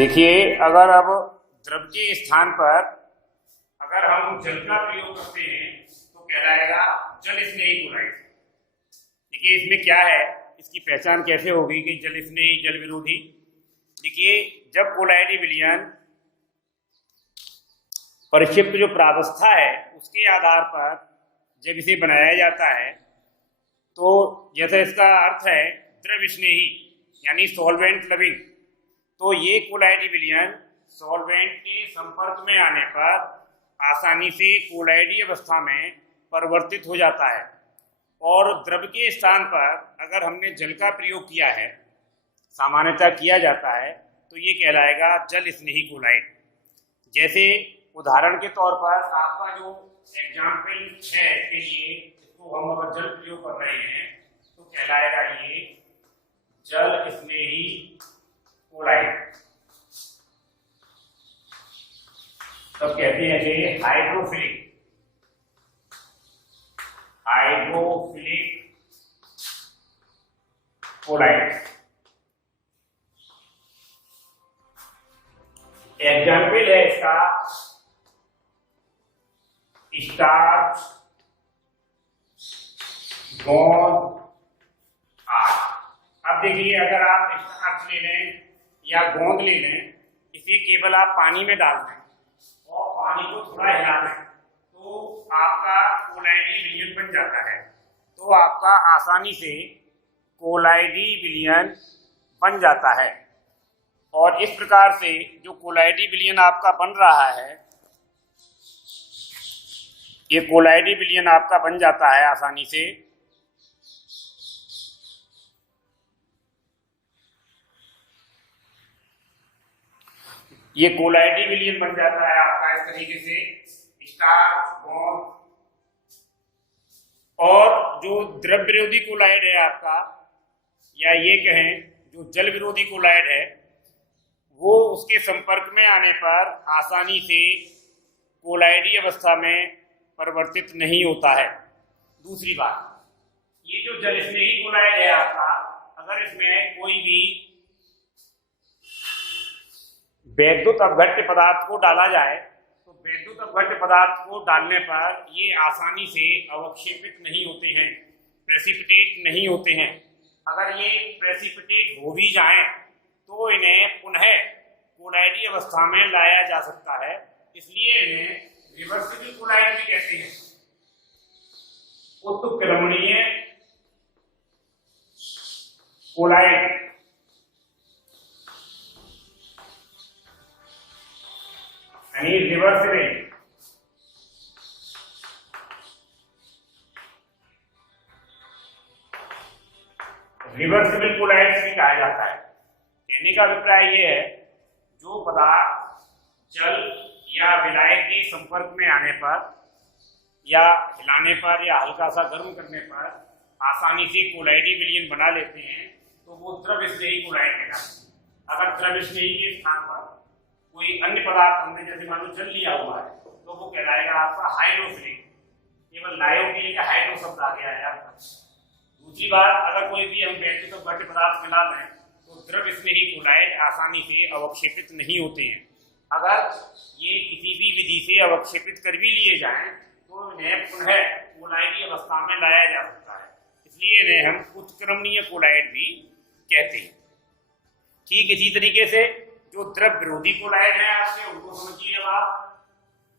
देखिए, अगर अब द्रव के स्थान पर अगर हम जल का प्रयोग करते हैं तो कहलाएगा जल स्नेही क्लोराइड। देखिए, इसमें क्या है, इसकी पहचान कैसे होगी कि जल स्नेही जल विरोधी। देखिए, जब कोलाइडी विलयन परिक्षिप्त जो प्रावस्था है उसके आधार पर जब इसे बनाया जाता है तो जैसा इसका अर्थ है द्रव स्नेही यानी सॉल्वेंट लविंग, तो ये कोलाइडी विलयन सॉल्वेंट के संपर्क में आने पर आसानी से कोलाइडी अवस्था में परिवर्तित हो जाता है। और द्रव के स्थान पर अगर हमने जल का प्रयोग किया है, सामान्यतः किया जाता है, तो ये कहलाएगा जल स्नेही कोलाइड। जैसे उदाहरण के तौर पर आपका जो एग्जाम्पल है इसके लिए, इसको हम अगर जल प्रयोग कर रहे हैं तो कहलाएगा ये जल स्नेही कोलाइड। तब कहते हैं कि हाइड्रोफिलिक कोलाइड। एग्जाम्पल है इसका स्टार्च, गोंद, आटा। अब देखिए, अगर आप स्टार्च ले लें या गोंद ले लें, इसे केवल आप पानी में डाल दें और पानी को थोड़ा हिला दें तो आपका कोलाइडी विलयन बन जाता है। तो आपका आसानी से कोलाइडी विलयन बन जाता है। और इस प्रकार से जो कोलाइडी विलयन आपका बन रहा है, ये कोलाइडी विलयन आपका बन जाता है आसानी से। ये कोलाइडी विलयन बन जाता है आपका इस तरीके से स्टार्च, गोंद। और जो द्रव विरोधी कोलाइड है आपका, या ये कहें जो जल विरोधी कोलाइड है, वो उसके संपर्क में आने पर आसानी से कोलाइडी अवस्था में परिवर्तित नहीं होता है। दूसरी बात, ये जो जल स्नेही कोलाइड है आपका, अगर इसमें कोई भी वैद्युत अपघट्य पदार्थ को डाला जाए तो वैद्युत अपघट्य पदार्थ को डालने पर ये आसानी से अवक्षेपित नहीं होते हैं, प्रेसिपिटेट नहीं होते हैं। अगर ये प्रेसिपिटेट हो भी जाएं तो इन्हें पुनः कोलाइडी अवस्था में लाया जा सकता है, इसलिए इन्हें रिवर्सिबल कोलाइड भी कहते हैं। उत्क्रमणीय कोलाइड यानी रिवर्सिबल। रिवर्सिबल कोलाइड भी कहा जाता है। कहने का अभिप्राय ये है, जो पदार्थ जल या विलायक के संपर्क में आने पर या हिलाने पर या हल्का सा गर्म करने पर आसानी से कोलाइडी विलयन बना लेते हैं तो वो द्रव स्नेही कोलाइड कहलाते हैं। अगर द्रव स्नेही के स्थान पर कोई अन्य पदार्थ हमने जैसे मान लो जल लिया हुआ है तो वो कहलाएगा आपका हाइड्रोफिलिक। केवल लायो के लिए हाइड्रो शब्द आ गया है आपका। दूसरी बात, अगर कोई भी हम वैद्युत अपघट्य पदार्थ मिला दें तो द्रव स्नेही कोलाइड आसानी से अवक्षेपित नहीं होते हैं। अगर ये किसी भी विधि से अवक्षेपित कर भी लिए जाएं तो इन्हें पुनः कोलाइडी अवस्था में लाया जा सकता है, इसलिए इन्हें हम उत्क्रमणीय कोलाइड भी कहते हैं। ठीक इसी तरीके से जो द्रव विरोधी कोलाइड है आपके, उनको समझिए आप।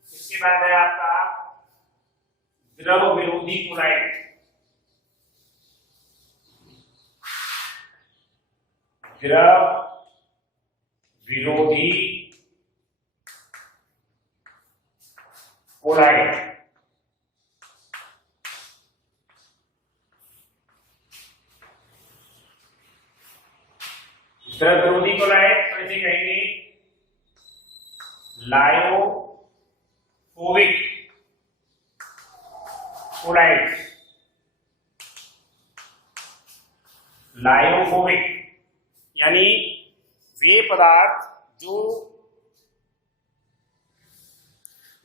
इसके बाद है आपका द्रव विरोधी कोलाइड। द्रव विरोधी कोलाइड द्रव विरोधी कोलाइड तो इसे कहेंगे लायोफोबिक कोलाइड। लायोफोबिक यानी वे पदार्थ जो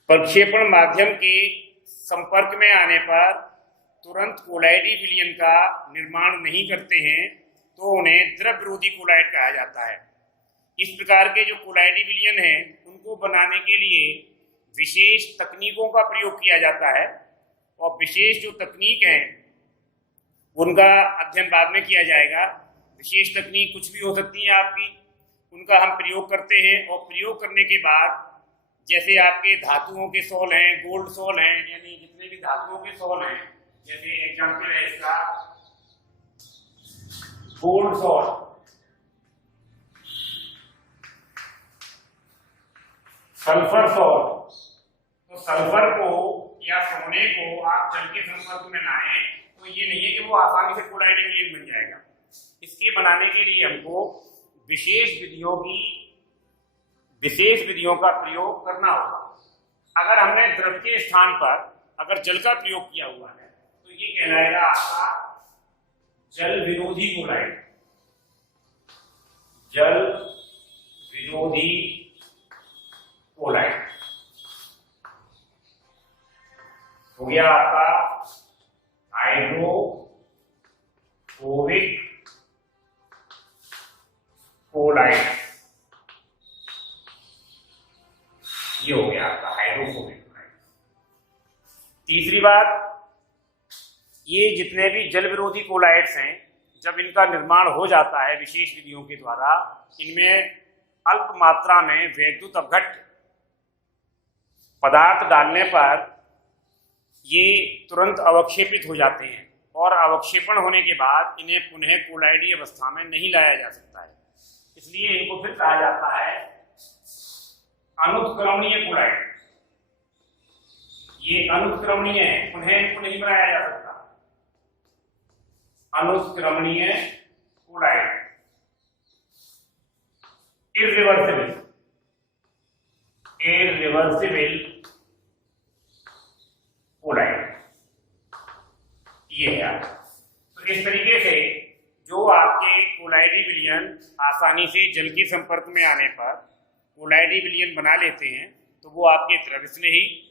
प्रक्षेपण माध्यम के संपर्क में आने पर तुरंत कोलाइडी विलयन का निर्माण नहीं करते हैं तो उन्हें द्रव विरोधी कोलाइड कहा जाता है। इस प्रकार के जो कोलाइडी विलयन हैं उनको बनाने के लिए विशेष तकनीकों का प्रयोग किया जाता है, और विशेष जो तकनीक है उनका अध्ययन बाद में किया जाएगा। विशेष तकनीक कुछ भी हो सकती है आपकी, उनका हम प्रयोग करते हैं, और प्रयोग करने के बाद जैसे आपके धातुओं के सॉल हैं, गोल्ड सॉल हैं, यानी जितने भी धातुओं के सॉल हैं, जैसे एग्जाम्पल है इसका गोल्ड सॉल, सल्फर सॉल। तो सल्फर को या सोने को आप जल के संपर्क में लाएं तो ये नहीं है कि वो आसानी से कोलाइडी विलयन बन जाएगा। इसके बनाने के लिए हमको विशेष विधियों का प्रयोग करना होगा। अगर हमने द्रव के स्थान पर अगर जल का प्रयोग किया हुआ है तो ये कहलाएगा आपका जल विरोधी कोलाइड। जल विरोधी कोलाइड हो गया आपका हाइड्रोफोबिक कोलाइड। ये हो गया आपका हाइड्रोफोबिक कोलाइड। तीसरी बात, ये जितने भी जल विरोधी कोलाइड्स हैं, जब इनका निर्माण हो जाता है विशेष विधियों के द्वारा, इनमें अल्प मात्रा में वैद्युत अपघट्य पदार्थ डालने पर ये तुरंत अवक्षेपित हो जाते हैं, और अवक्षेपण होने के बाद इन्हें पुनः कोलाइडी अवस्था में नहीं लाया जा सकता है। इसलिए इनको फिर कहा जाता है अनुत्क्रमणीय कोलाइड। ये अनुत्क्रमणीय है, पुनः इनको नहीं बनाया जा सकता। अनुत्क्रमणीय कोलाइड, इररिवर्सिबल कोलाइड, ये है। तो इस तरीके से जो आपके कोलाइडी विलयन आसानी से जल के संपर्क में आने पर कोलाइडी विलयन बना लेते हैं तो वो आपके द्रव स्नेही,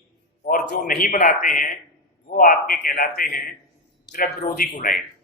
और जो नहीं बनाते हैं वो आपके कहलाते हैं द्रव विरोधी कोलाइड।